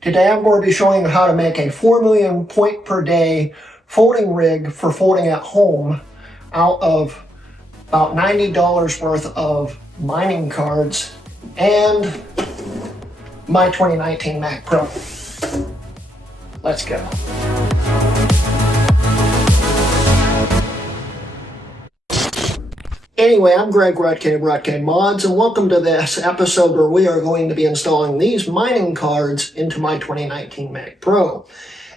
Today I'm going to be showing you how to make a 4 million point per day folding rig for folding at home out of about $90 worth of mining cards and my 2019 Mac Pro. Let's go. Anyway, I'm Greg Hrutkay of Hrutkay Mods, and welcome to this episode where we are going to be installing these mining cards into my 2019 Mac Pro.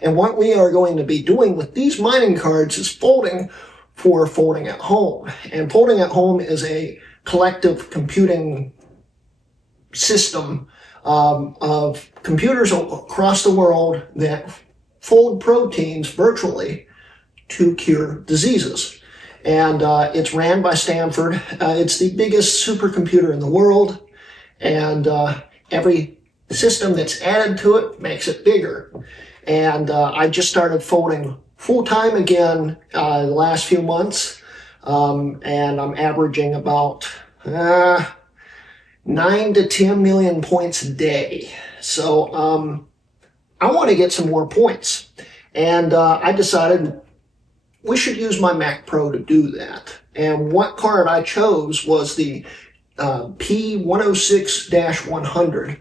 And what we are going to be doing with these mining cards is folding for folding at home. And folding at home is a collective computing system of computers across the world that fold proteins virtually to cure diseases. And it's ran by Stanford. It's the biggest supercomputer in the world, and every system that's added to it makes it bigger. And I just started folding full-time again the last few months, and I'm averaging about 9 to 10 million points a day. So I want to get some more points, and I decided we should use my Mac Pro to do that. And what card I chose was the P106-100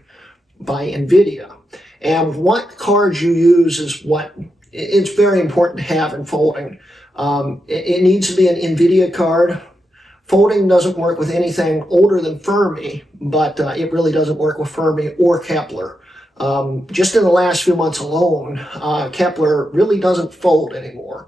by NVIDIA. And what cards you use is what it's very important to have in folding. It needs to be an NVIDIA card. Folding doesn't work with anything older than Fermi, but it really doesn't work with Fermi or Kepler. Just in the last few months alone, Kepler really doesn't fold anymore.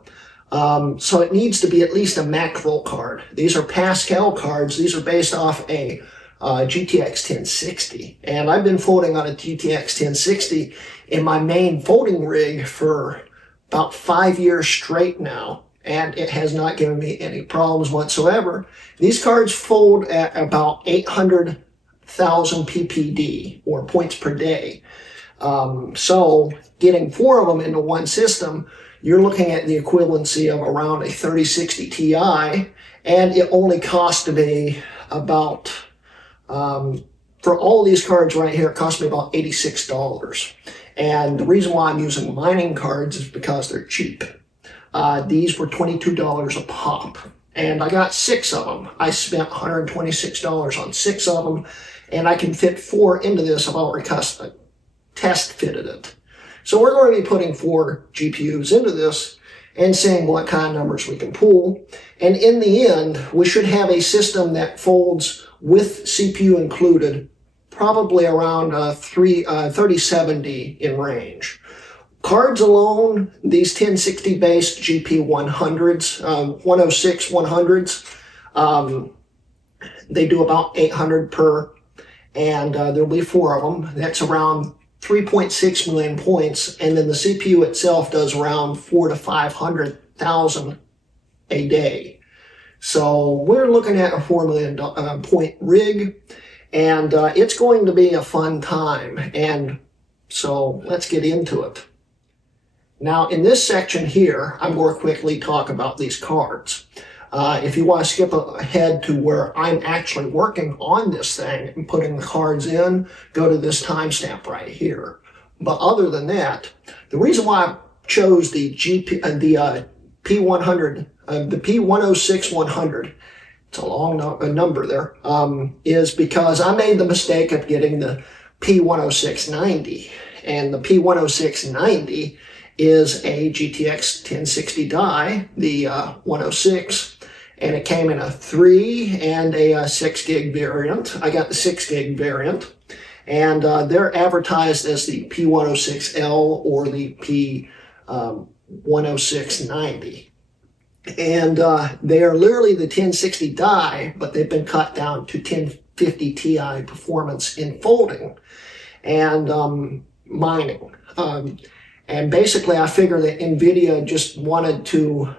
So it needs to be at least a Macro card. These are Pascal cards. These are based off a GTX 1060. And I've been folding on a GTX 1060 in my main folding rig for about 5 years straight now. And it has not given me any problems whatsoever. These cards fold at about 800,000 PPD, or points per day. So getting 4 of them into one system, you're looking at the equivalency of around a 3060 Ti, and it only cost me about, for all these cards right here, it cost me about $86. And the reason why I'm using mining cards is because they're cheap. These were $22 a pop, and I got 6 of them. I spent $126 on 6 of them, and I can fit 4 into this. I've already test fitted it. So we're going to be putting 4 GPUs into this and seeing what kind of numbers we can pull. And in the end, we should have a system that folds with CPU included, probably around 3070 in range. Cards alone, these 1060 based GP100s, 106-100s, they do about 800 per, and there'll be 4 of them. That's around 3.6 million points, and then the CPU itself does around 400,000 to 500,000 a day. So we're looking at a 4 million point rig, and it's going to be a fun time. And so let's get into it. Now in this section here, I'm going to quickly talk about these cards. If you want to skip ahead to where I'm actually working on this thing and putting the cards in, go to this timestamp right here. But other than that, the reason why I chose the P100, the P106-100, it's a long number there, is because I made the mistake of getting the P106-90, and the P106-90 is a GTX 1060 die, the 106, and it came in a 3 and a 6 gig variant. I got the 6 gig variant, and they're advertised as the P106L or the P106-90. And they are literally the 1060 die, but they've been cut down to 1050 Ti performance in folding and mining. And basically, I figure that NVIDIA just wanted to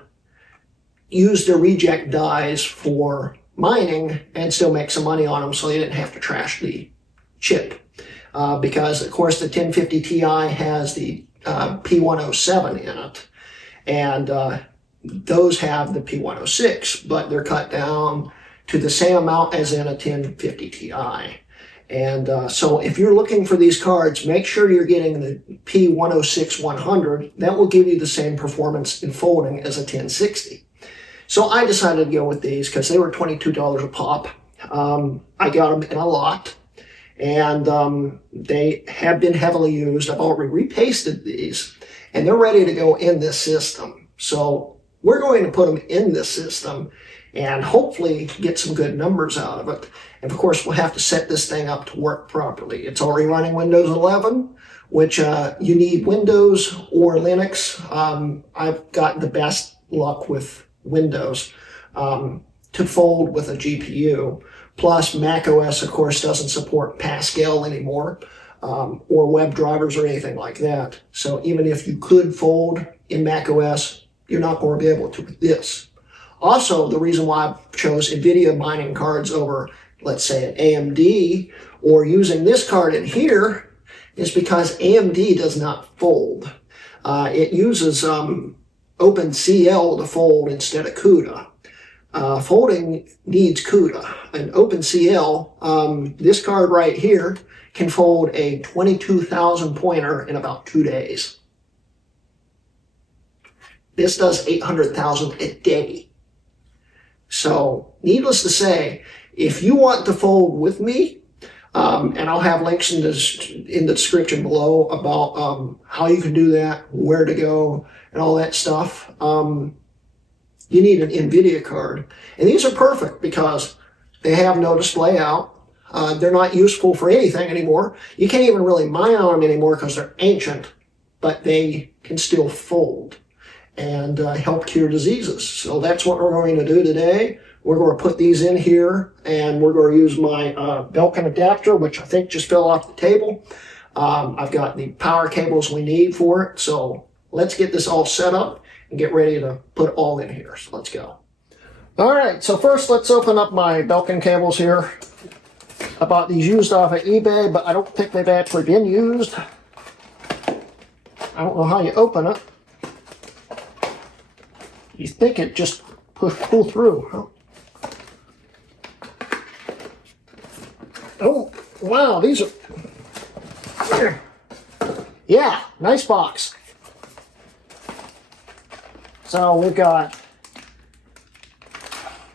use their reject dies for mining and still make some money on them, so they didn't have to trash the chip. Because, of course, the 1050 Ti has the P107 in it, and those have the P106, but they're cut down to the same amount as in a 1050 Ti. And so if you're looking for these cards, make sure you're getting the P106-100. That will give you the same performance in folding as a 1060. So I decided to go with these because they were $22 a pop. I got them in a lot, and they have been heavily used. I've already repasted these, and they're ready to go in this system. So we're going to put them in this system and hopefully get some good numbers out of it. And of course, we'll have to set this thing up to work properly. It's already running Windows 11, which you need Windows or Linux. I've got the best luck with Windows to fold with a GPU. Plus, Mac OS, of course, doesn't support Pascal anymore, or web drivers or anything like that. So even if you could fold in Mac OS, you're not going to be able to with this. Also, the reason why I chose NVIDIA Mining Cards over, let's say, an AMD, or using this card in here, is because AMD does not fold. It uses OpenCL to fold instead of CUDA. Folding needs CUDA. And OpenCL, this card right here, can fold a 22,000 pointer in about 2 days. This does 800,000 a day. So, needless to say, if you want to fold with me, and I'll have links in the description below about how you can do that, where to go, and all that stuff, you need an NVIDIA card. And these are perfect because they have no display out. They're not useful for anything anymore. You can't even really mine on them anymore because they're ancient, but they can still fold and help cure diseases. So that's what we're going to do today. We're going to put these in here, and we're going to use my Belkin adapter, which I think just fell off the table. I've got the power cables we need for it. So let's get this all set up and get ready to put it all in here. So let's go. All right, so first let's open up my Belkin cables here. I bought these used off of eBay, but I don't think they've actually been used. I don't know how you open it. You think it just pull through, huh? Oh, wow, these are... Yeah, nice box. So we've got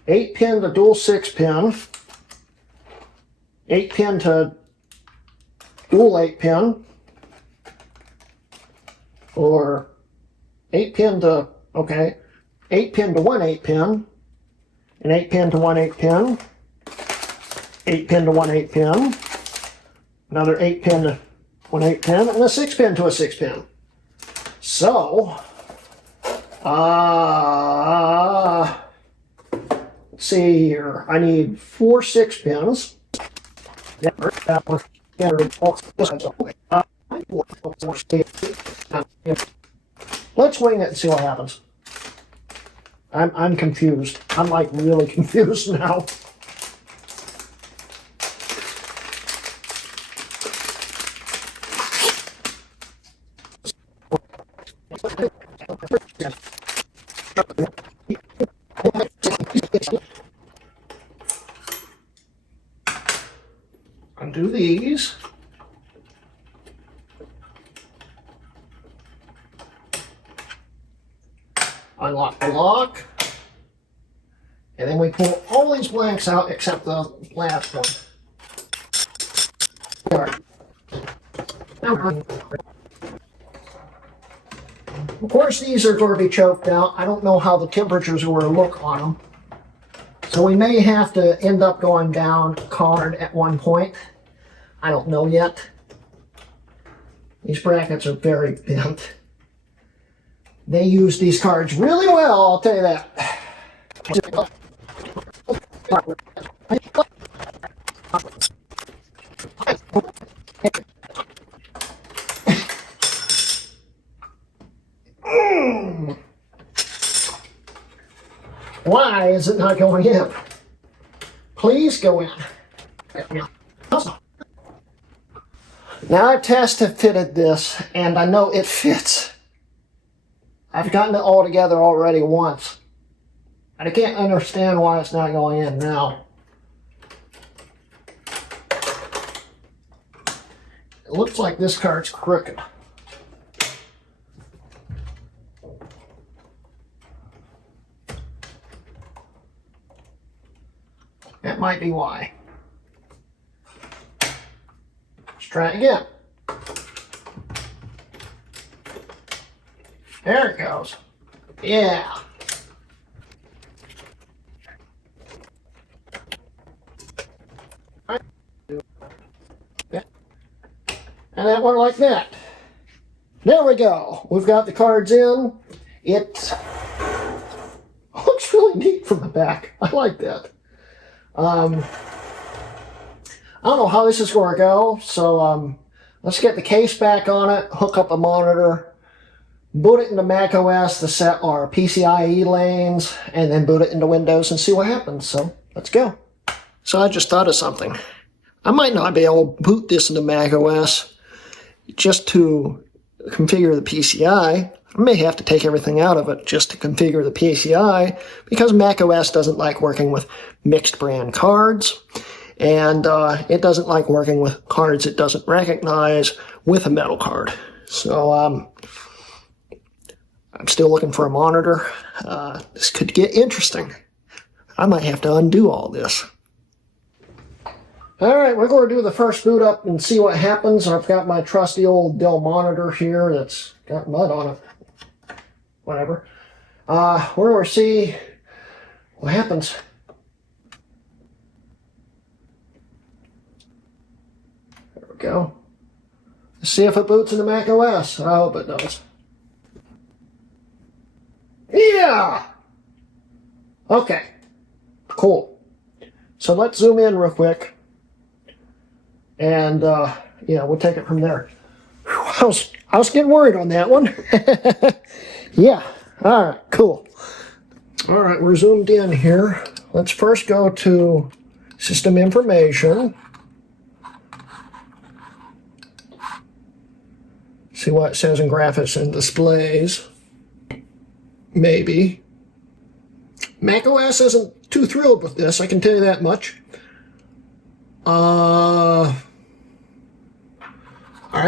8-pin to dual 6-pin, 8-pin to dual 8-pin, or 8-pin to, okay, 8-pin to 1 8-pin, an 8-pin to 1 8-pin, 8-pin to 1 8-pin, another 8-pin to 1 8-pin, and a 6-pin to a 6-pin. So, let's see here. I need 4 6-pins. Let's wing it and see what happens. I'm confused. I'm like really confused now. Undo these. Unlock the lock. And then we pull all these blanks out except the last one. Of course, these are going to be choked out. I don't know how the temperatures are going to look on them. So we may have to end up going down a card at one point. I don't know yet. These brackets are very bent. They use these cards really well, I'll tell you that. Why is it not going in? Please go in. Now I've test fitted this, and I know it fits. I've gotten it all together already once. And I can't understand why it's not going in now. It looks like this card's crooked. That might be why. Let's try it again. There it goes. Yeah. And that went like that. There we go. We've got the cards in. It looks really neat from the back. I like that. I don't know how this is going to go, so let's get the case back on it, hook up a monitor, boot it into macOS to set our PCIe lanes, and then boot it into Windows and see what happens. So let's go. So I just thought of something. I might not be able to boot this into macOS just to configure the PCI. I may have to take everything out of it just to configure the PCI because macOS doesn't like working with mixed brand cards, and it doesn't like working with cards it doesn't recognize with a metal card. So I'm still looking for a monitor. This could get interesting. I might have to undo all this. Alright, we're going to do the first boot up and see what happens. I've got my trusty old Dell monitor here that's got mud on it. Whatever. We're going to see what happens. There we go. Let's see if it boots into macOS. I hope it does. Yeah! Okay. Cool. So let's zoom in real quick. And, yeah, we'll take it from there. Whew, I was getting worried on that one. Yeah. All right, cool. All right, we're zoomed in here. Let's first go to System Information. See what it says in Graphics and Displays. Maybe. macOS isn't too thrilled with this, I can tell you that much. Alright,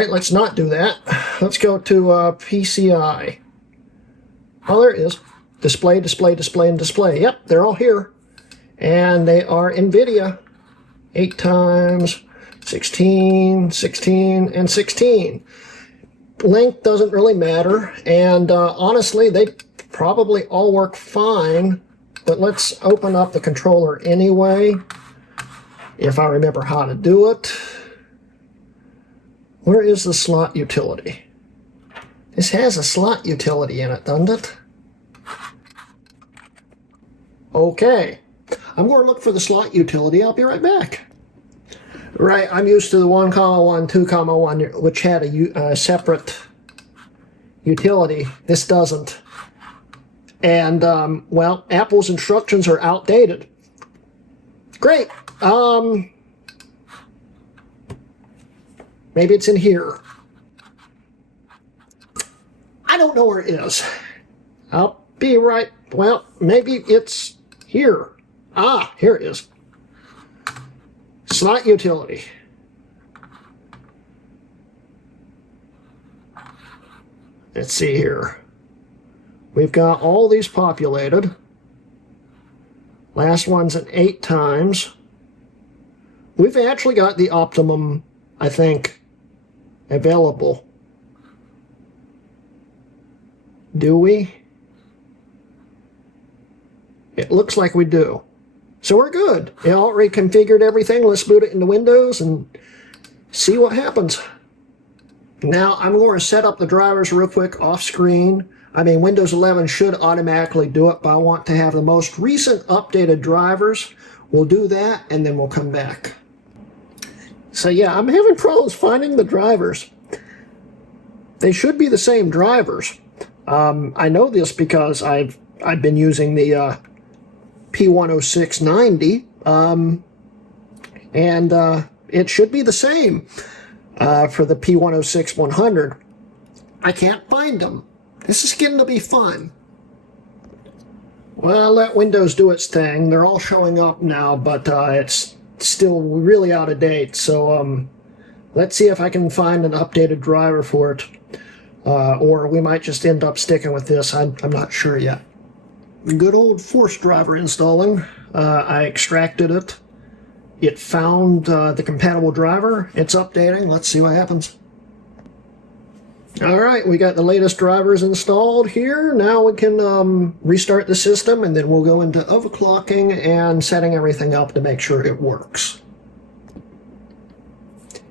let's not do that. Let's go to PCI. Oh, there it is. Display, display, display, and display. Yep, they're all here. And they are NVIDIA. 8 times, 16, 16, and 16. Length doesn't really matter. And honestly, they probably all work fine. But let's open up the controller anyway, if I remember how to do it. Where is the slot utility? This has a slot utility in it, doesn't it? Okay. I'm going to look for the slot utility. I'll be right back. Right, I'm used to the 1, 1, 2, 1, which had a separate utility. This doesn't. And, well, Apple's instructions are outdated. Great. Maybe it's in here. I don't know where it is. I'll be right. Well, maybe it's here. Ah, here it is. Slot utility. Let's see here. We've got all these populated. Last one's at 8 times. We've actually got the optimum, I think, available. Do we? It looks like we do. So we're good. It already configured everything. Let's boot it into Windows and see what happens. Now I'm going to set up the drivers real quick off screen. I mean, Windows 11 should automatically do it, but I want to have the most recent updated drivers. We'll do that, and then we'll come back. So yeah, I'm having problems finding the drivers. They should be the same drivers. I know this because I've been using the P10690, and it should be the same for the P106-100. I can't find them. This is getting to be fun. Well, let Windows do its thing. They're all showing up now, but it's still really out of date. So Let's see if I can find an updated driver for it. Or we might just end up sticking with this. I'm not sure yet. Good old force driver installing. I extracted it. It found the compatible driver. It's updating. Let's see what happens. Alright, we got the latest drivers installed here. Now we can restart the system, and then we'll go into overclocking and setting everything up to make sure it works.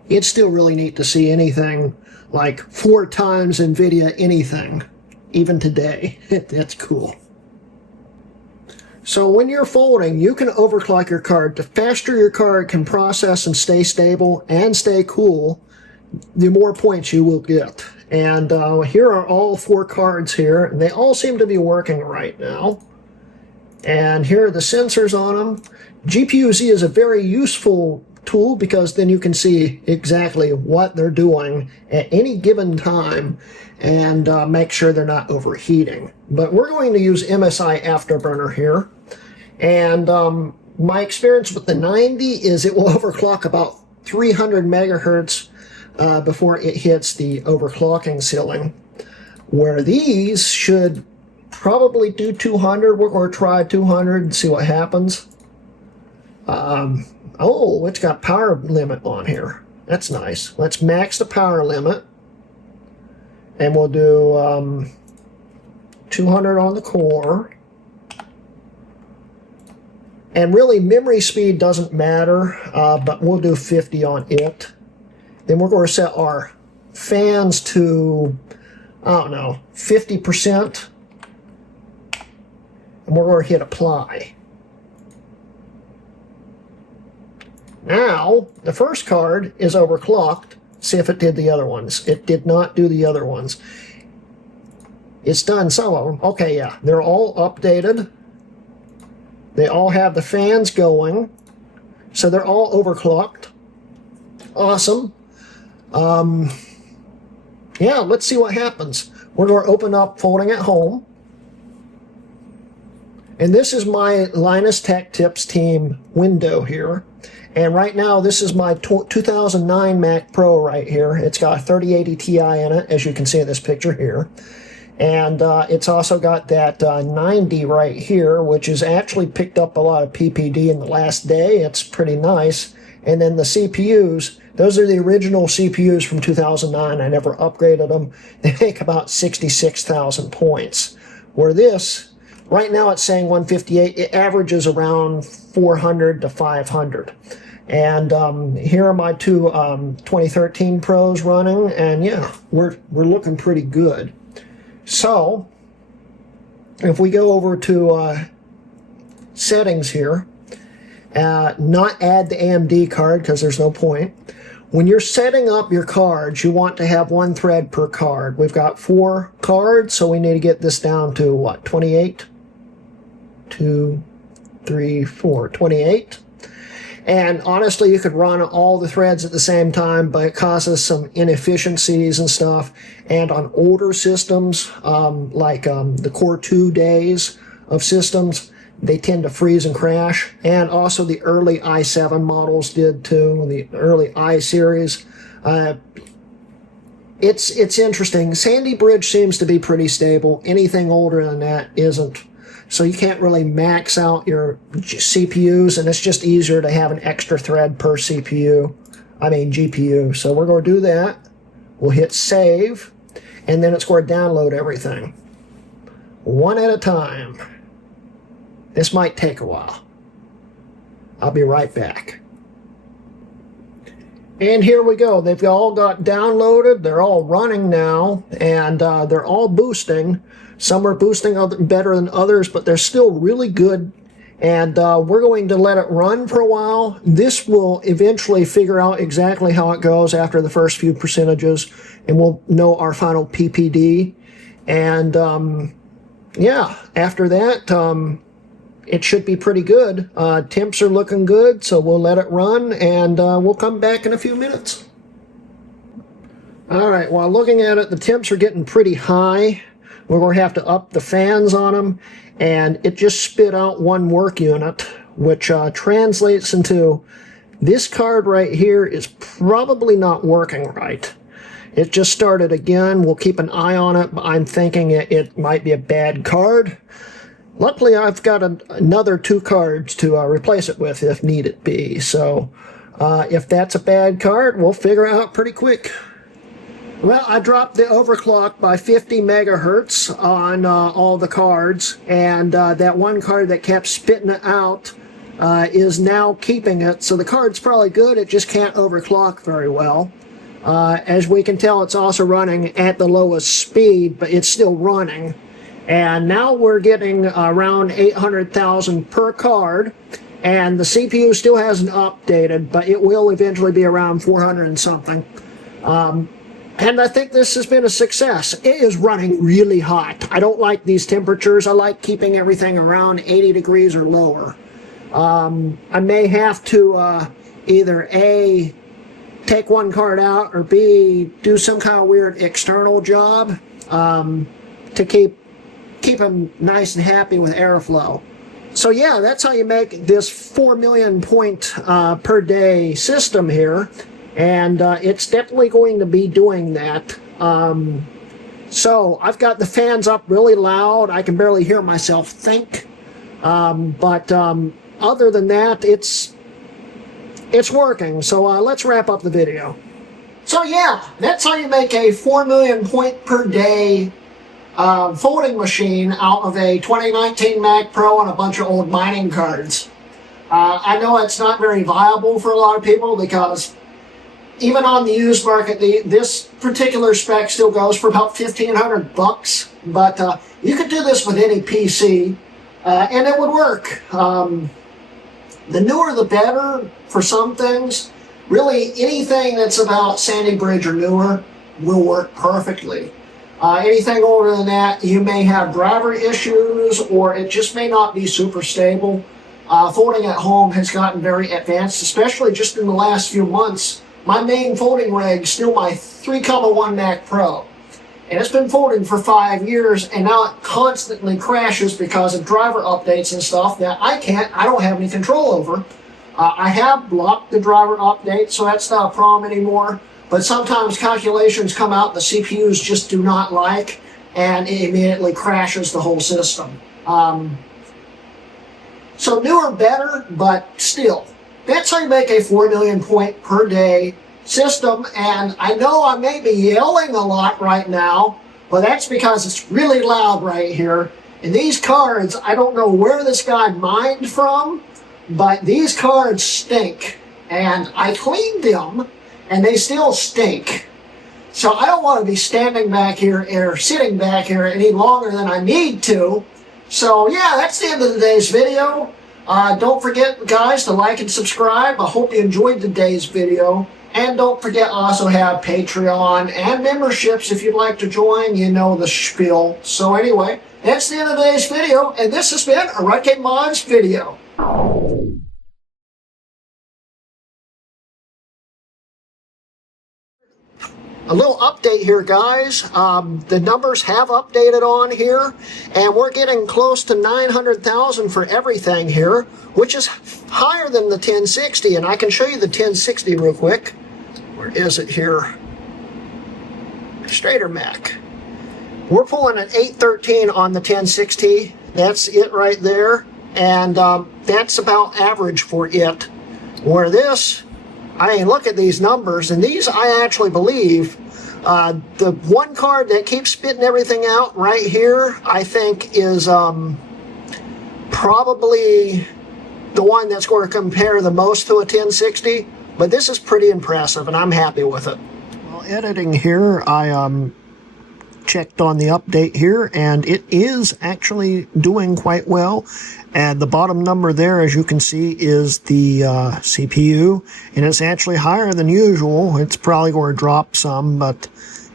It's still really neat to see anything like 4 times NVIDIA anything, even today. That's cool. So when you're folding, you can overclock your card. The faster your card can process and stay stable and stay cool, the more points you will get. And here are all 4 cards here, and they all seem to be working right now. And here are the sensors on them. GPU-Z is a very useful tool because then you can see exactly what they're doing at any given time and make sure they're not overheating. But we're going to use MSI Afterburner here. And my experience with the 90 is it will overclock about 300 megahertz before it hits the overclocking ceiling, where these should probably do 200. We're going to try 200 and see what happens. Oh, it's got power limit on here. That's nice. Let's max the power limit, and we'll do 200 on the core. And really, memory speed doesn't matter, but we'll do 50 on it. Then we're going to set our fans to, I don't know, 50%. And we're going to hit apply. Now, the first card is overclocked. See if it did the other ones. It did not do the other ones. It's done some of them. Okay, yeah, they're all updated. They all have the fans going. So they're all overclocked. Awesome. Yeah, let's see what happens. We're going to open up Folding at Home. And this is my Linus Tech Tips team window here. And right now, this is my 2009 Mac Pro right here. It's got a 3080 Ti in it, as you can see in this picture here. And it's also got that 90 right here, which has actually picked up a lot of PPD in the last day. It's pretty nice. And then the CPUs, those are the original CPUs from 2009. I never upgraded them. They make about 66,000 points. Where this, right now it's saying 158. It averages around 400 to 500. And here are my 2 2013 Pros running. And yeah, we're looking pretty good. So, if we go over to settings here, not add the AMD card because there's no point. When you're setting up your cards, you want to have 1 thread per card. We've got 4 cards, so we need to get this down to what, 28? 2, 3, 4, 28. And honestly, you could run all the threads at the same time, but it causes some inefficiencies and stuff. And on older systems, like the Core 2 days of systems, they tend to freeze and crash. And also the early i7 models did too, the early i series. It's interesting. Sandy Bridge seems to be pretty stable. Anything older than that isn't. So you can't really max out your CPUs, and it's just easier to have an extra thread per GPU. So we're going to do that. We'll hit save, and then it's going to download everything. One at a time. This might take a while. I'll be right back. And here we go. They've all got downloaded. They're all running now, and they're all boosting. Some are boosting better than others, but they're still really good. And we're going to let it run for a while. This will eventually figure out exactly how it goes after the first few percentages, and we'll know our final PPD. And yeah, after that, it should be pretty good. Temps are looking good, so we'll let it run, and we'll come back in a few minutes. All right, while looking at it, the temps are getting pretty high. We're going to have to up the fans on them, and it just spit out 1 work unit, which translates into This card right here is probably not working right. It just started again. We'll keep an eye on it, but I'm thinking it might be a bad card. Luckily, I've got another 2 cards to replace it with if needed be. So if that's a bad card, we'll figure it out pretty quick. Well, I dropped the overclock by 50 megahertz on all the cards, and that one card that kept spitting it out is now keeping it. So the card's probably good, it just can't overclock very well. As we can tell, it's also running at the lowest speed, but it's still running. And now we're getting around 800,000 per card, and the CPU still hasn't updated, but it will eventually be around 400 and something. And I think this has been a success. It is running really hot. I don't like these temperatures. I like keeping everything around 80 degrees or lower. I may have to either A, take one card out, or B, do some kind of weird external job to keep them nice and happy with airflow. So yeah, that's how you make this 4 million point per day system here. And it's definitely going to be doing that. So I've got the fans up really loud. I can barely hear myself think. But other than that, it's working. So let's wrap up the video. So yeah, that's how you make a 4 million point per day folding machine out of a 2019 Mac Pro and a bunch of old mining cards. I know it's not very viable for a lot of people because even on the used market, this particular spec still goes for about $1,500. But you could do this with any PC, and it would work. The newer the better for some things. Really, anything that's about Sandy Bridge or newer will work perfectly. Anything older than that, you may have driver issues, or it just may not be super stable. Folding at home has gotten very advanced, especially just in the last few months. My main folding rig is still my 3,1 Mac Pro. And it's been folding for 5 years, and now it constantly crashes because of driver updates and stuff that I don't have any control over. I have blocked the driver update, so that's not a problem anymore. But sometimes calculations come out the CPUs just do not like, and it immediately crashes the whole system. So newer better, but still. That's how you make a 4 million point per day system, and I know I may be yelling a lot right now, but that's because it's really loud right here. And these cards, I don't know where this guy mined from, but these cards stink. And I cleaned them, and they still stink. So I don't want to be standing back here or sitting back here any longer than I need to. So yeah, that's the end of today's video. Don't forget, guys, to like and subscribe. I hope you enjoyed today's video. And don't forget, I also have Patreon and memberships if you'd like to join. You know the spiel. So anyway, that's the end of today's video, and this has been a Hrutkay Mods video. A little update here, guys. The numbers have updated on here, and we're getting close to 900,000 for everything here, which is higher than the 1060, and I can show you the 1060 real quick. Where is it here? Straighter Mac. We're pulling an 813 on the 1060. That's it right there, and that's about average for it. Where this, I mean, look at these numbers, and these I actually believe, the one card that keeps spitting everything out right here, I think is probably the one that's going to compare the most to a 1060, but this is pretty impressive, and I'm happy with it. While editing here, I checked on the update here, and it is actually doing quite well. And the bottom number there, as you can see, is the CPU, and it's actually higher than usual. It's probably going to drop some, but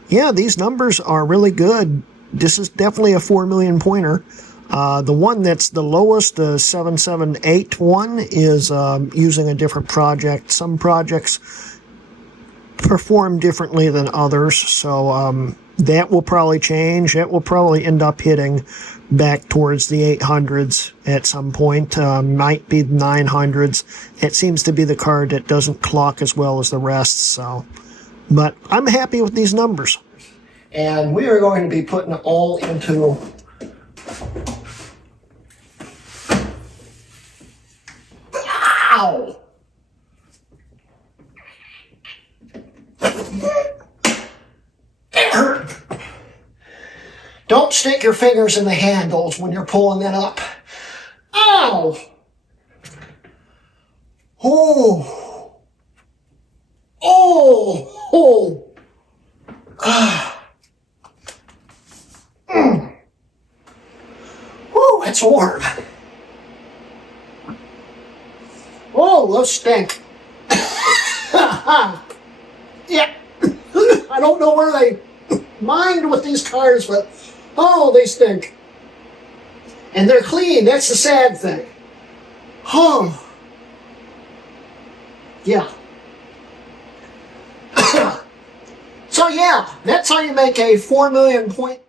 yeah, these numbers are really good. This is definitely a 4 million pointer. The one that's the lowest, the 778 one, is using a different project. Some projects perform differently than others, so that will probably change. It will probably end up hitting back towards the 800s at some point. Might be 900s. It seems to be the card that doesn't clock as well as the rest, so. But I'm happy with these numbers. And we are going to be putting it all into ow! It hurt. Don't stick your fingers in the handles when you're pulling that up. Ow! Oh! Oh! Oh! Whew, it's warm. Oh, those stink. Yeah. I don't know where they mined with these cards, but oh, they stink. And they're clean. That's the sad thing. Oh. Yeah. So yeah, that's how you make a 4 million point